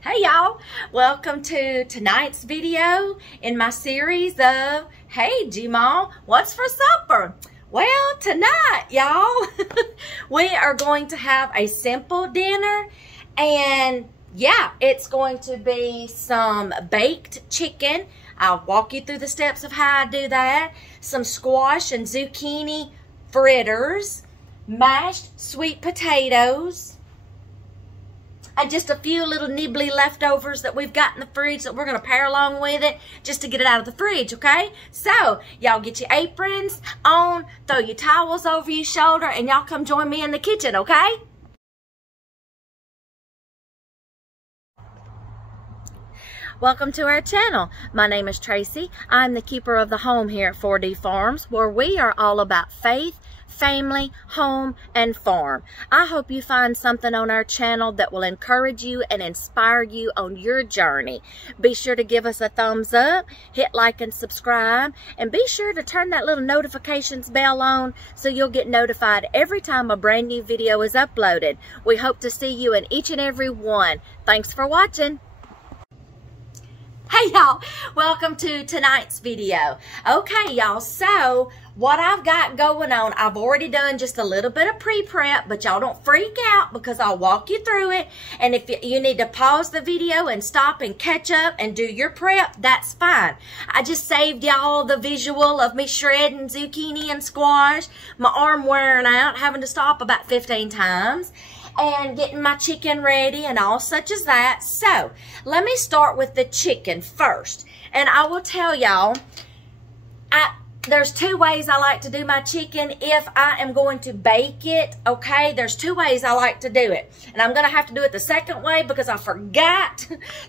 Hey y'all, welcome to tonight's video in my series of Hey G-Mom, what's for supper? Well, tonight y'all, we are going to have a simple dinner, and yeah, it's going to be some baked chicken. I'll walk you through the steps of how I do that. Some squash and zucchini fritters, mashed sweet potatoes, and just a few little nibbly leftovers that we've got in the fridge that we're going to pair along with it just to get it out of the fridge, okay? So, y'all get your aprons on, throw your towels over your shoulder, and y'all come join me in the kitchen, okay? Welcome to our channel. My name is Tracy. I'm the keeper of the home here at 4D Farms, where we are all about faith, family, home, and farm. I hope you find something on our channel that will encourage you and inspire you on your journey. Be sure to give us a thumbs up, hit like and subscribe, and be sure to turn that little notifications bell on so you'll get notified every time a brand new video is uploaded. We hope to see you in each and every one. Thanks for watching. Hey y'all, welcome to tonight's video. Okay y'all, so what I've got going on, I've already done just a little bit of pre-prep, but y'all don't freak out because I'll walk you through it. And if you need to pause the video and stop and catch up and do your prep, that's fine. I just saved y'all the visual of me shredding zucchini and squash, my arm wearing out, having to stop about 15 times, and getting my chicken ready and all such as that. So let me start with the chicken first. And I will tell y'all, there's two ways I like to do my chicken if I am going to bake it, okay? There's two ways I like to do it. And I'm going to have to do it the second way because I forgot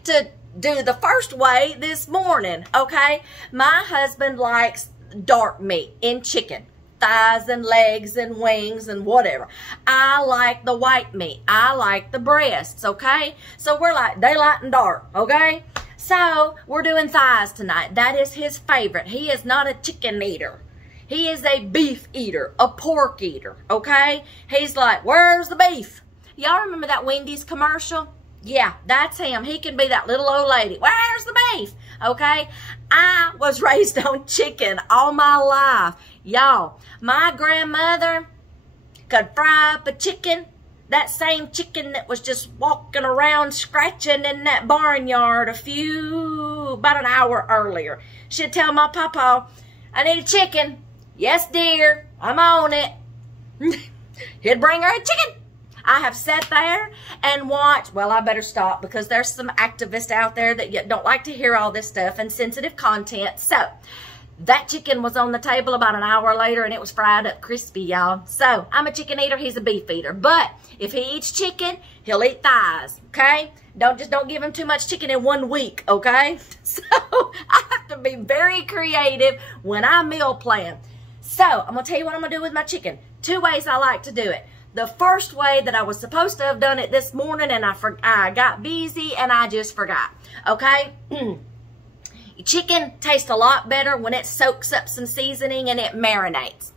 to do the first way this morning, okay? My husband likes dark meat in chicken. Thighs and legs and wings and whatever. I like the white meat. I like the breasts, okay? So we're like daylight and dark, okay? So we're doing thighs tonight. That is his favorite. He is not a chicken eater. He is a beef eater, a pork eater, okay? He's like, where's the beef? Y'all remember that Wendy's commercial? Yeah, that's him. He can be that little old lady. Where's the beef? Okay? I was raised on chicken all my life. Y'all, my grandmother could fry up a chicken, that same chicken that was just walking around scratching in that barnyard about an hour earlier. She'd tell my papa, I need a chicken. Yes, dear, I'm on it. He'd bring her a chicken. I have sat there and watched, well, I better stop because there's some activists out there that don't like to hear all this stuff and sensitive content. So that chicken was on the table about an hour later and it was fried up crispy, y'all. So I'm a chicken eater, he's a beef eater. But if he eats chicken, he'll eat thighs, okay? Don't give him too much chicken in 1 week, okay? So I have to be very creative when I meal plan. So I'm going to tell you what I'm going to do with my chicken. Two ways I like to do it. The first way that I was supposed to have done it this morning and I got busy and I just forgot, okay? Chicken tastes a lot better when it soaks up some seasoning and it marinates,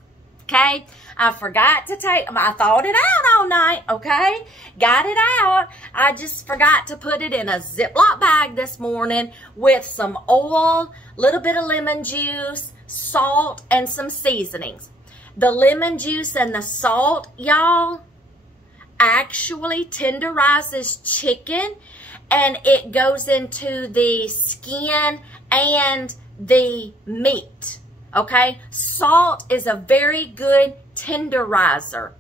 okay? I forgot to I thawed it out all night, okay? Got it out. I just forgot to put it in a Ziploc bag this morning with some oil, little bit of lemon juice, salt, and some seasonings. The lemon juice and the salt, y'all, actually tenderizes chicken and it goes into the skin and the meat, okay? Salt is a very good tenderizer,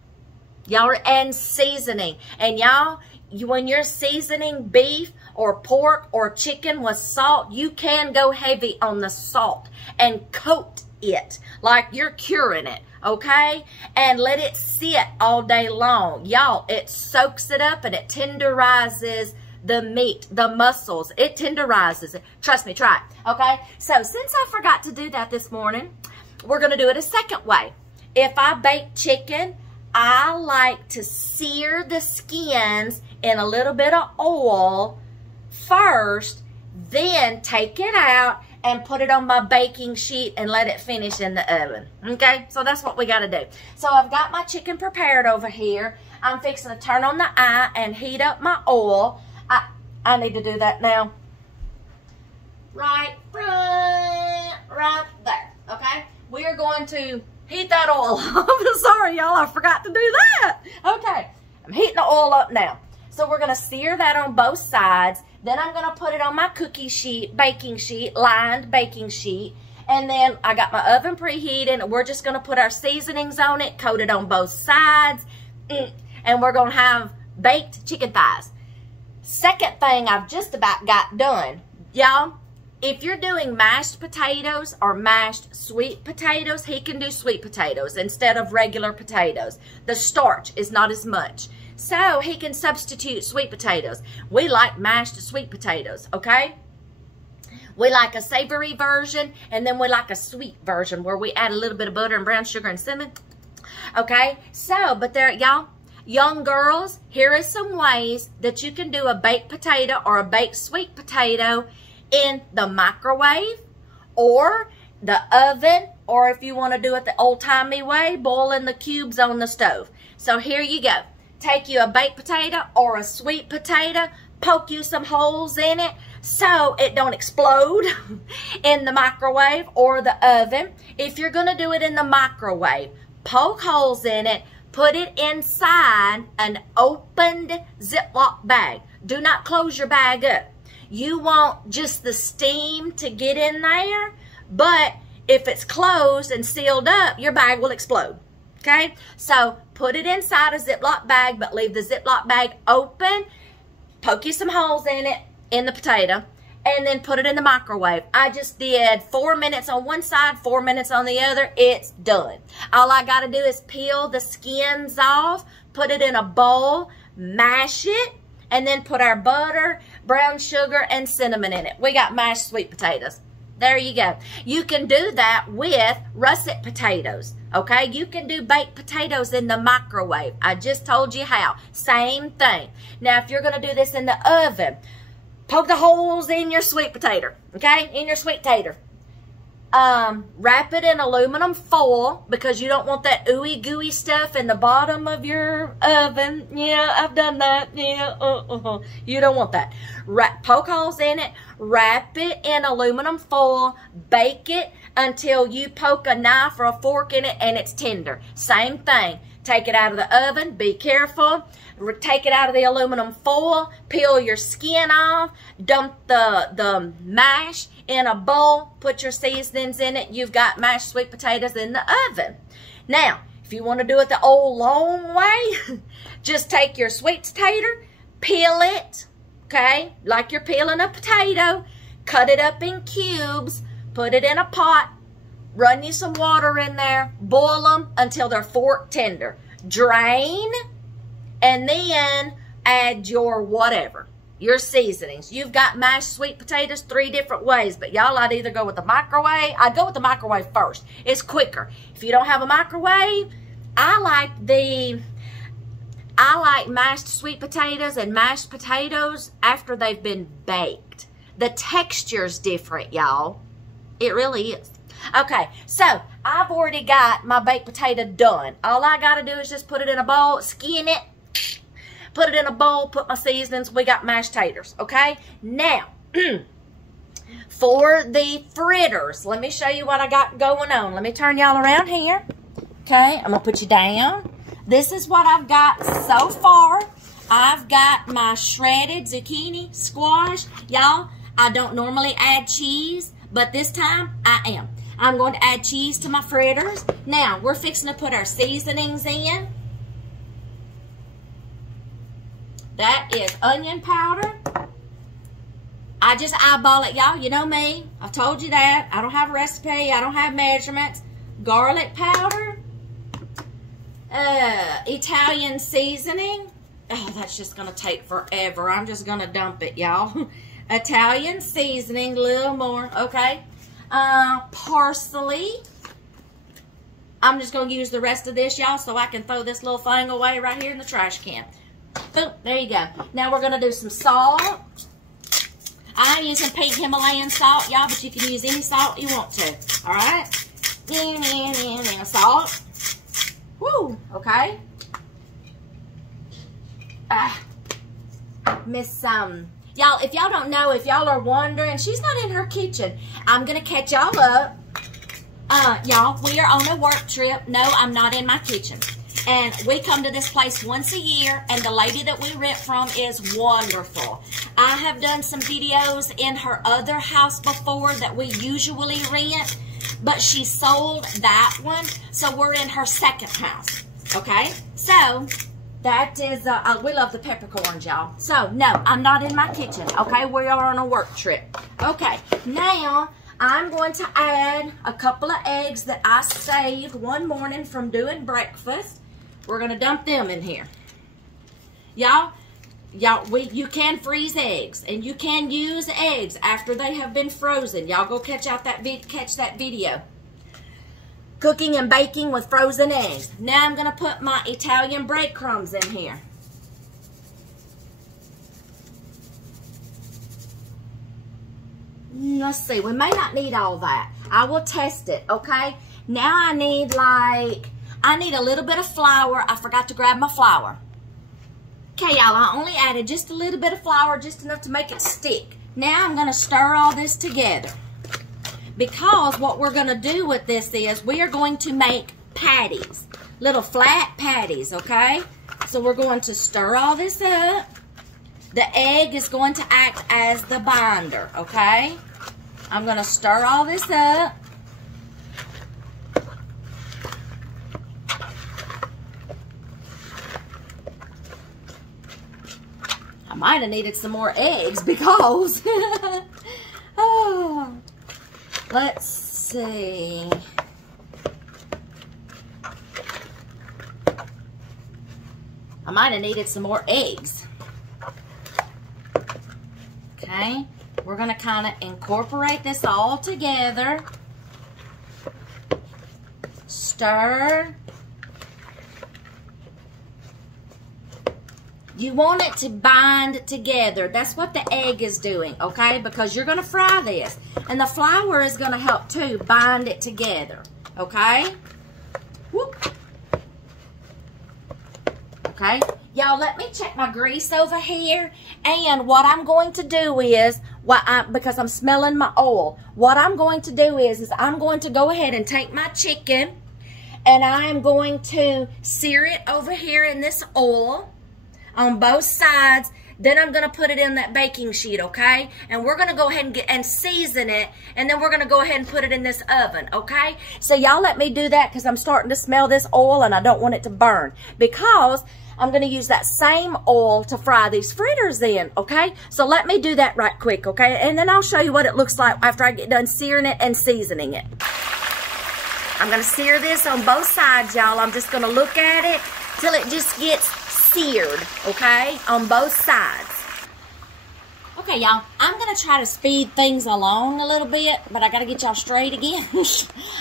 y'all, and seasoning. And y'all, when you're seasoning beef or pork or chicken with salt, you can go heavy on the salt and coat it like you're curing it, okay? And let it sit all day long. Y'all, it soaks it up and it tenderizes the meat, the muscles. It tenderizes it. Trust me, try it, okay? So since I forgot to do that this morning, we're going to do it a second way. If I bake chicken, I like to sear the skins in a little bit of oil first, then take it out and put it on my baking sheet and let it finish in the oven. Okay, so that's what we got to do. So I've got my chicken prepared over here. I'm fixing to turn on the eye and heat up my oil. I need to do that now. Right front, right there, okay? We are going to heat that oil up. Sorry, y'all, I forgot to do that. Okay, I'm heating the oil up now. So we're gonna sear that on both sides. Then I'm gonna put it on my cookie sheet, baking sheet, lined baking sheet. And then I got my oven preheated, and we're just gonna put our seasonings on it, coat it on both sides, and we're gonna have baked chicken thighs. Second thing I've just about got done, y'all. If you're doing mashed potatoes or mashed sweet potatoes, he can do sweet potatoes instead of regular potatoes. The starch is not as much. So he can substitute sweet potatoes. We like mashed sweet potatoes, okay? We like a savory version, and then we like a sweet version where we add a little bit of butter and brown sugar and cinnamon. Okay? So, but there, y'all, young girls, here is some ways that you can do a baked potato or a baked sweet potato in the microwave or the oven, or if you want to do it the old-timey way, boiling the cubes on the stove. So here you go. Take you a baked potato or a sweet potato, poke you some holes in it so it don't explode in the microwave or the oven. If you're going to do it in the microwave, poke holes in it, put it inside an opened Ziploc bag. Do not close your bag up. You want just the steam to get in there, but if it's closed and sealed up, your bag will explode, okay? So put it inside a Ziploc bag, but leave the Ziploc bag open, poke you some holes in it, in the potato, and then put it in the microwave. I just did 4 minutes on one side, 4 minutes on the other. It's done. All I got to do is peel the skins off, put it in a bowl, mash it, and then put our butter, brown sugar, and cinnamon in it. We got mashed sweet potatoes. There you go. You can do that with russet potatoes, okay? You can do baked potatoes in the microwave. I just told you how. Same thing. Now, if you're going to do this in the oven, poke the holes in your sweet potato, okay? In your sweet tater. Wrap it in aluminum foil because you don't want that ooey gooey stuff in the bottom of your oven. Yeah, I've done that. Yeah, you don't want that. Poke holes in it, wrap it in aluminum foil, bake it until you poke a knife or a fork in it and it's tender. Same thing. Take it out of the oven. Be careful. Take it out of the aluminum foil. Peel your skin off. Dump the mash in a bowl. Put your seasonings in it. You've got mashed sweet potatoes in the oven. Now, if you want to do it the old long way, just take your sweet potato, peel it, okay, like you're peeling a potato. Cut it up in cubes. Put it in a pot. Run you some water in there. Boil them until they're fork tender. Drain. And then add your whatever. Your seasonings. You've got mashed sweet potatoes 3 different ways. But y'all, I'd either go with the microwave. I'd go with the microwave first. It's quicker. If you don't have a microwave, I like mashed sweet potatoes and mashed potatoes after they've been baked. The texture's different, y'all. It really is. Okay, so I've already got my baked potato done. All I got to do is just put it in a bowl, skin it, put it in a bowl, put my seasonings. We got mashed taters, okay? Now, for the fritters, let me show you what I got going on. Let me turn y'all around here. Okay, I'm going to put you down. This is what I've got so far. I've got my shredded zucchini, squash. Y'all, I don't normally add cheese, but this time I am. I'm going to add cheese to my fritters. Now, we're fixing to put our seasonings in. That is onion powder. I just eyeball it, y'all. You know me. I've told you that. I don't have a recipe. I don't have measurements. Garlic powder. Italian seasoning. Oh, that's just going to take forever. I'm just going to dump it, y'all. Italian seasoning, a little more, okay? Parsley. I'm just going to use the rest of this, y'all, so I can throw this little thing away right here in the trash can. Boom, there you go. Now we're going to do some salt. I'm using pink Himalayan salt, y'all, but you can use any salt you want to. All right? Salt. Woo, okay. Miss Y'all, if y'all don't know, if y'all are wondering, she's not in her kitchen. I'm going to catch y'all up. Y'all, we are on a work trip. No, I'm not in my kitchen. And we come to this place once a year, and the lady that we rent from is wonderful. I have done some videos in her other house before that we usually rent, but she sold that one, so we're in her second house, okay? So, that is, we love the peppercorns, y'all. So, no, I'm not in my kitchen, okay? We are on a work trip. Okay, now, I'm going to add a couple of eggs that I saved one morning from doing breakfast. We're going to dump them in here. Y'all, you can freeze eggs, and you can use eggs after they have been frozen. Y'all go catch that video. Cooking and baking with frozen eggs. Now I'm going to put my Italian breadcrumbs in here. Let's see, we may not need all that. I will test it, okay? Now I need a little bit of flour. I forgot to grab my flour. Okay, y'all, I only added just a little bit of flour, just enough to make it stick. Now I'm going to stir all this together. Because what we're going to do with this is we are going to make patties. Little flat patties, okay? So we're going to stir all this up. The egg is going to act as the binder, okay? I'm going to stir all this up. I might have needed some more eggs because, oh, let's see. I might have needed some more eggs. Okay, we're going to kind of incorporate this all together. Stir. You want it to bind together. That's what the egg is doing, okay? Because you're going to fry this. And the flour is going to help too bind it together, okay? Whoop. Okay? Y'all, let me check my grease over here. And what I'm going to do is, because I'm smelling my oil, what I'm going to do is I'm going to go ahead and take my chicken and I'm going to sear it over here in this oil on both sides. Then I'm going to put it in that baking sheet, okay? And we're going to go ahead and season it, and then we're going to go ahead and put it in this oven, okay? So y'all let me do that because I'm starting to smell this oil and I don't want it to burn. Because I'm going to use that same oil to fry these fritters in, okay? So let me do that right quick, okay? And then I'll show you what it looks like after I get done searing it and seasoning it. I'm going to sear this on both sides, y'all. I'm just going to look at it till it just gets seared, okay, on both sides. Okay, y'all, I'm going to try to speed things along a little bit, but I got to get y'all straight again.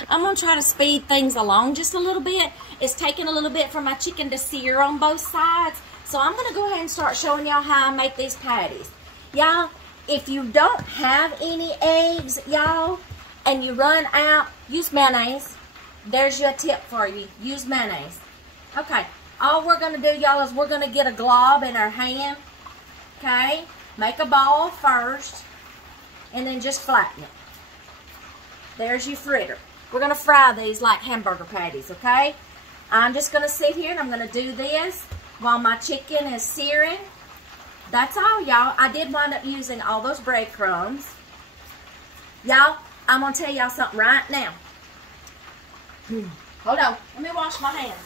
I'm going to try to speed things along just a little bit. It's taking a little bit for my chicken to sear on both sides, so I'm going to go ahead and start showing y'all how I make these patties. Y'all, if you don't have any eggs, y'all, and you run out, use mayonnaise. There's your tip for you. Use mayonnaise. Okay. All we're going to do, y'all, is we're going to get a glob in our hand, okay? Make a ball first, and then just flatten it. There's your fritter. We're going to fry these like hamburger patties, okay? I'm just going to sit here, and I'm going to do this while my chicken is searing. That's all, y'all. I did wind up using all those breadcrumbs. Y'all, I'm going to tell y'all something right now. Hold on. Let me wash my hands.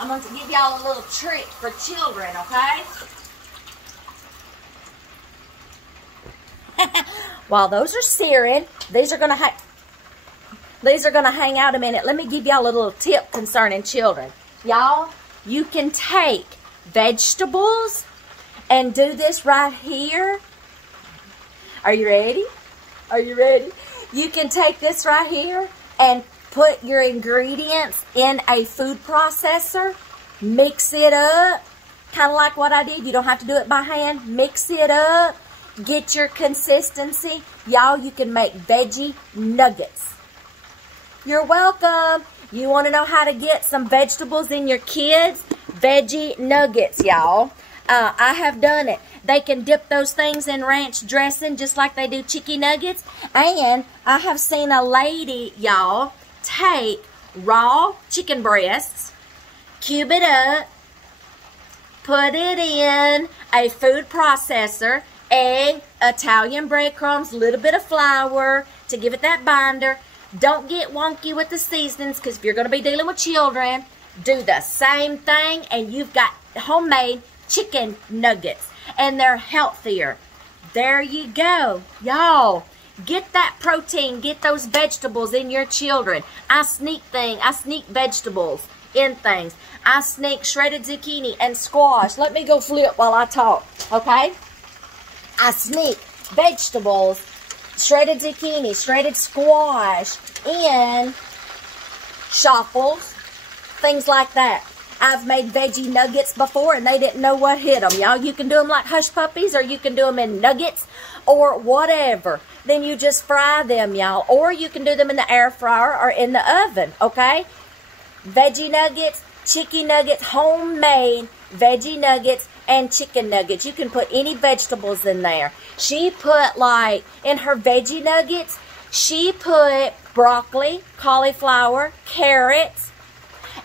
I'm going to give y'all a little trick for children, okay? While those are searing, these are going to hang out a minute. Let me give y'all a little tip concerning children. Y'all, you can take vegetables and do this right here. Are you ready? Are you ready? You can take this right here and put your ingredients in a food processor, mix it up, kind of like what I did. You don't have to do it by hand. Mix it up, get your consistency. Y'all, you can make veggie nuggets. You're welcome. You want to know how to get some vegetables in your kids? Veggie nuggets, y'all. I have done it. They can dip those things in ranch dressing just like they do chicken nuggets. And I have seen a lady, y'all, take raw chicken breasts, cube it up, put it in a food processor, egg, Italian breadcrumbs, a little bit of flour to give it that binder. Don't get wonky with the seasonings, because if you're going to be dealing with children, do the same thing and you've got homemade chicken nuggets. And they're healthier. There you go. Y'all, get that protein, get those vegetables in your children. I sneak vegetables in things. I sneak shredded zucchini and squash. Let me go flip while I talk, okay? I sneak vegetables, shredded zucchini, shredded squash, in shuffles, things like that. I've made veggie nuggets before and they didn't know what hit them, y'all. You can do them like hush puppies, or you can do them in nuggets or whatever. Then you just fry them, y'all. Or you can do them in the air fryer or in the oven, okay? Veggie nuggets, chicken nuggets, homemade veggie nuggets and chicken nuggets. You can put any vegetables in there. She put, like, in her veggie nuggets, she put broccoli, cauliflower, carrots,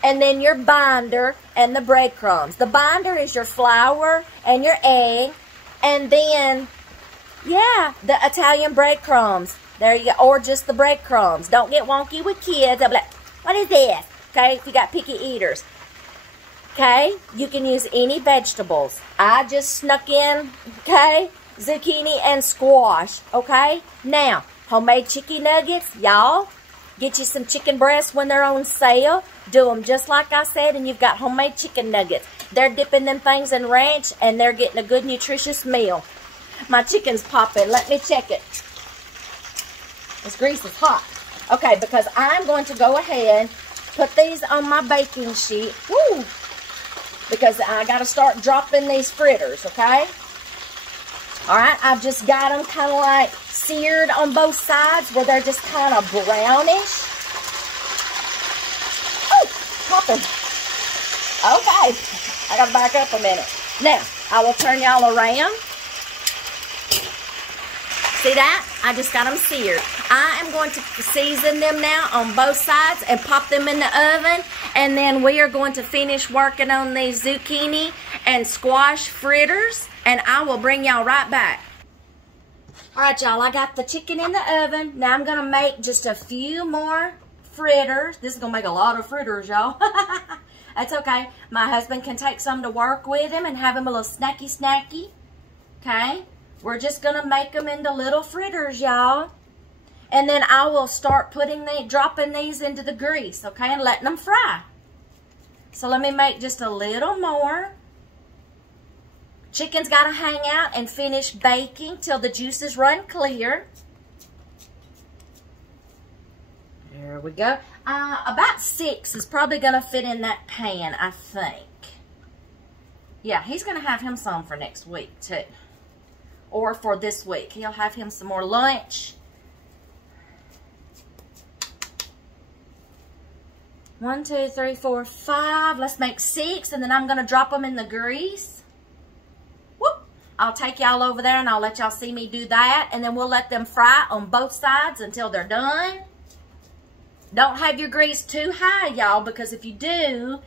and then your binder and the breadcrumbs. The binder is your flour and your egg. And then, yeah, the Italian breadcrumbs. There you go. Or just the breadcrumbs. Don't get wonky with kids. They'll be like, what is this? Okay, if you got picky eaters. Okay, you can use any vegetables. I just snuck in, okay, zucchini and squash. Okay, now, homemade chicken nuggets, y'all. Get you some chicken breasts when they're on sale. Do them just like I said, and you've got homemade chicken nuggets. They're dipping them things in ranch, and they're getting a good, nutritious meal. My chicken's popping. Let me check it. This grease is hot. Okay, because I'm going to go ahead, put these on my baking sheet. Woo! Because I got to start dropping these fritters, okay? All right, I've just got them kind of like seared on both sides where they're just kind of brownish. Oh, popping. Okay, I got to back up a minute. Now, I will turn y'all around. See that? I just got them seared. I am going to season them now on both sides and pop them in the oven. And then we are going to finish working on these zucchini and squash fritters. And I will bring y'all right back. Alright, y'all, I got the chicken in the oven. Now I'm going to make just a few more fritters. This is going to make a lot of fritters, y'all. That's okay. My husband can take some to work with him and have him a little snacky. Okay? We're just going to make them into little fritters, y'all. And then I will start dropping these into the grease, okay, and letting them fry. So let me make just a little more. Chicken's got to hang out and finish baking till the juices run clear. There we go. About 6 is probably going to fit in that pan, I think. Yeah, he's going to have him some for next week, too. Or for this week. He'll have him some more lunch. 1, 2, 3, 4, 5. Let's make 6, and then I'm going to drop them in the grease. Whoop. I'll take y'all over there, and I'll let y'all see me do that, and then we'll let them fry on both sides until they're done. Don't have your grease too high, y'all, because if you do,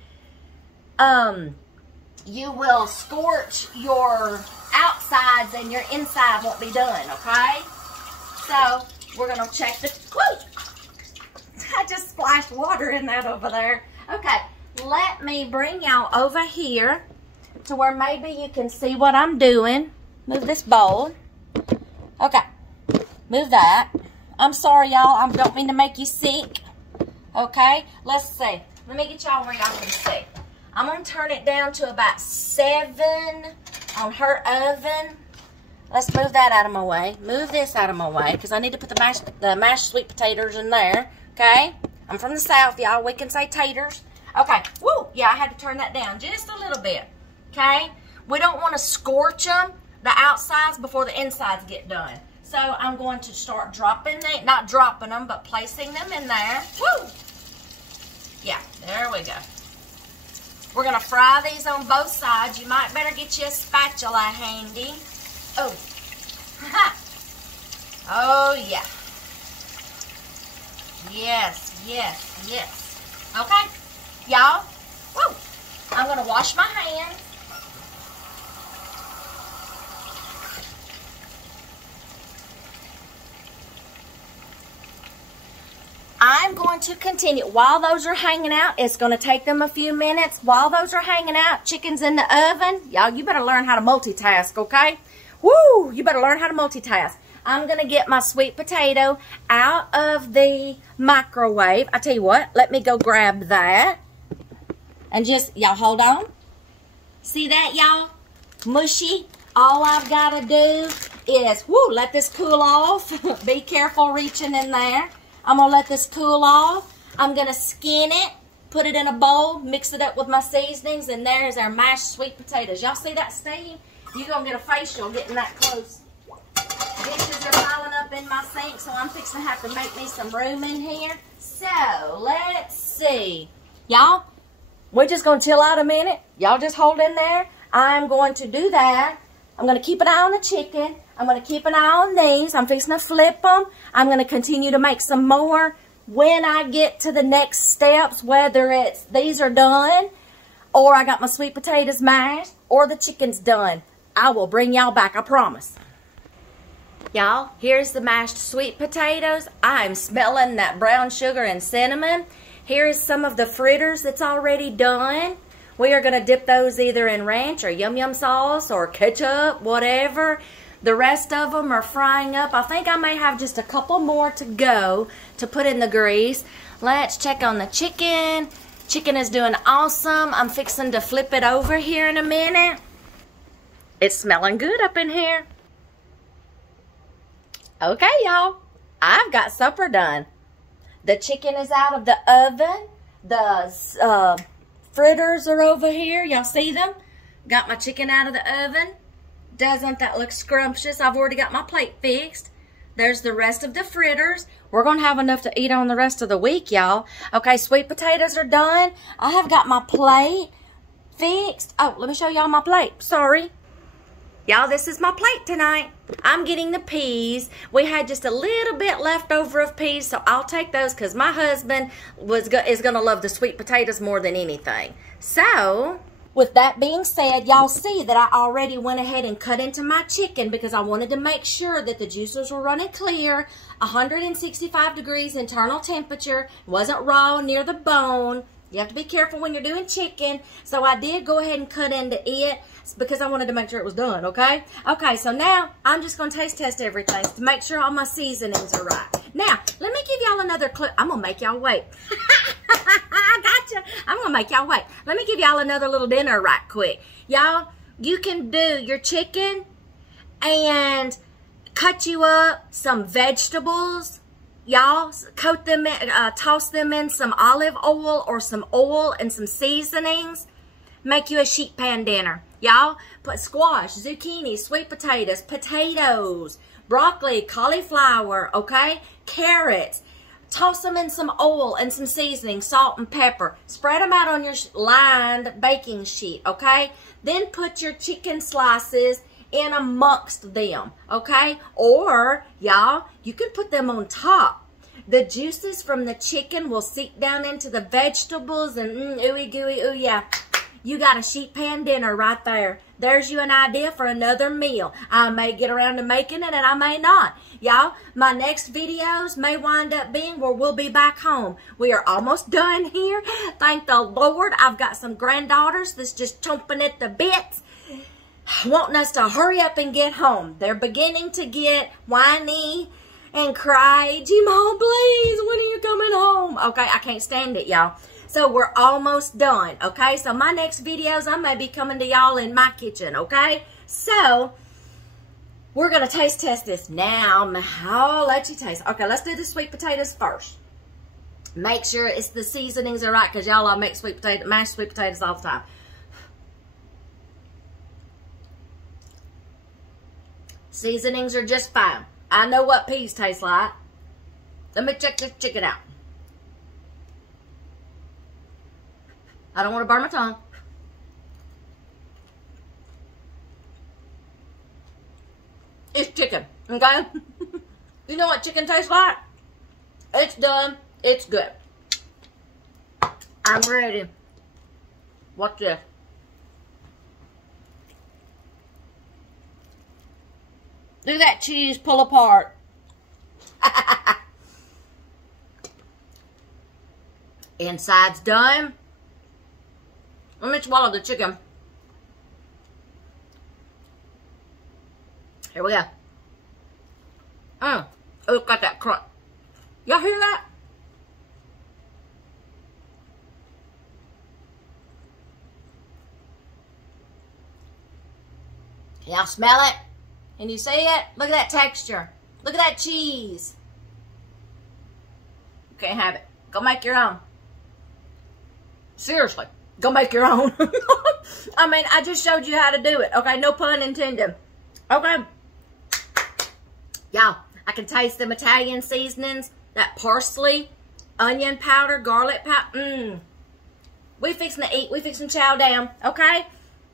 you will scorch your outsides and your inside won't be done, okay? So, we're going to check the... Woo! I just splashed water in that over there. Okay, let me bring y'all over here to where maybe you can see what I'm doing. Move this bowl. Okay, move that. I'm sorry, y'all. I don't mean to make you sick. Okay, let's see. Let me get y'all where y'all can see. I'm going to turn it down to about 7 on her oven. Let's move that out of my way. Move this out of my way because I need to put the mashed sweet potatoes in there. Okay? I'm from the South, y'all. We can say taters. Okay. Woo! Yeah, I had to turn that down just a little bit. Okay? We don't want to scorch them, the outsides, before the insides get done. So I'm going to start dropping them, not dropping them, but placing them in there. Woo! Yeah, there we go. We're going to fry these on both sides. You might better get you a spatula handy. Oh. Oh, yeah. Yes, yes, yes. Okay, y'all. Woo. I'm going to wash my hands. I'm going to continue. While those are hanging out, it's going to take them a few minutes. While those are hanging out, chicken's in the oven. Y'all, you better learn how to multitask, okay? Woo! You better learn how to multitask. I'm going to get my sweet potato out of the microwave. I tell you what, let me go grab that. And just, y'all hold on. See that, y'all? Mushy. All I've got to do is, let this cool off. Be careful reaching in there. I'm going to let this cool off. I'm going to skin it, put it in a bowl, mix it up with my seasonings, and there's our mashed sweet potatoes. Y'all see that steam? You're going to get a facial getting that close. Dishes are piling up in my sink, so I'm fixing to have to make me some room in here. So, let's see. Y'all, we're just going to chill out a minute. Y'all just hold in there. I'm going to do that. I'm going to keep an eye on the chicken. I'm going to keep an eye on these. I'm fixing to flip them. I'm going to continue to make some more when I get to the next steps, whether it's these are done, or I got my sweet potatoes mashed, or the chicken's done. I will bring y'all back, I promise. Y'all, here's the mashed sweet potatoes. I'm smelling that brown sugar and cinnamon. Here's some of the fritters that's already done. We are going to dip those either in ranch or yum yum sauce or ketchup, whatever. The rest of them are frying up. I think I may have just a couple more to go to put in the grease. Let's check on the chicken. Chicken is doing awesome. I'm fixing to flip it over here in a minute. It's smelling good up in here. Okay, y'all. I've got supper done. The chicken is out of the oven. The fritters are over here. Y'all see them? Got my chicken out of the oven. Doesn't that look scrumptious? I've already got my plate fixed. There's the rest of the fritters. We're going to have enough to eat on the rest of the week, y'all. Okay, sweet potatoes are done. I have got my plate fixed. Oh, let me show y'all my plate. Sorry. Y'all, this is my plate tonight. I'm getting the peas. We had just a little bit left over of peas, so I'll take those because my husband is going to love the sweet potatoes more than anything. So, with that being said, y'all see that I already went ahead and cut into my chicken because I wanted to make sure that the juices were running clear. 165 degrees internal temperature. Wasn't raw near the bone. You have to be careful when you're doing chicken. So I did go ahead and cut into it because I wanted to make sure it was done, okay? Okay, so now I'm just going to taste test everything to make sure all my seasonings are right. Now, let me give y'all another clue. I'm going to make y'all wait. I gotcha. I'm going to make y'all wait. Let me give y'all another little dinner right quick. Y'all, you can do your chicken and cut you up some vegetables. Y'all, coat them in, toss them in some olive oil or some oil and some seasonings. Make you a sheet pan dinner. Y'all, put squash, zucchini, sweet potatoes, broccoli, cauliflower, okay? Carrots. Toss them in some oil and some seasoning, salt and pepper. Spread them out on your lined baking sheet, okay? Then put your chicken slices in amongst them, okay? Or, y'all, you can put them on top. The juices from the chicken will seep down into the vegetables and ooey gooey, ooh yeah. You got a sheet pan dinner right there. There's you an idea for another meal. I may get around to making it and I may not. Y'all, my next videos may wind up being where we'll be back home. We are almost done here. Thank the Lord. I've got some granddaughters that's just chomping at the bits, wanting us to hurry up and get home. They're beginning to get whiny and cry. G-Mom, please, when are you coming home? Okay, I can't stand it, y'all. So we're almost done, okay? So my next videos, I may be coming to y'all in my kitchen, okay? So we're going to taste test this now. I'll let you taste. Okay, let's do the sweet potatoes first. Make sure it's the seasonings are right because y'all I make mashed sweet potatoes all the time. Seasonings are just fine. I know what peas taste like. Let me check this chicken out. I don't want to burn my tongue. It's chicken, okay? You know what chicken tastes like? It's done. It's good. I'm ready. Watch this. Look at that cheese pull apart. Inside's done. Let me swallow the chicken. Here we go. Oh, it's got that crunch. Y'all hear that? Can y'all smell it? Can you see it? Look at that texture. Look at that cheese. You can't have it. Go make your own. Seriously, go make your own. I mean, I just showed you how to do it. Okay, no pun intended. Okay. Y'all, I can taste them Italian seasonings. That parsley, onion powder, garlic powder. We fixing to eat. We fixing to chow down. Okay?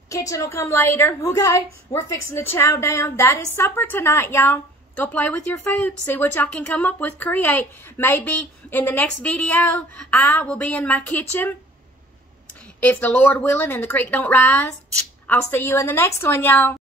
Kitchen will come later. Okay? We're fixing to chow down. That is supper tonight, y'all. Go play with your food. See what y'all can come up with. Create. Maybe in the next video, I will be in my kitchen. If the Lord willing and the creek don't rise, I'll see you in the next one, y'all.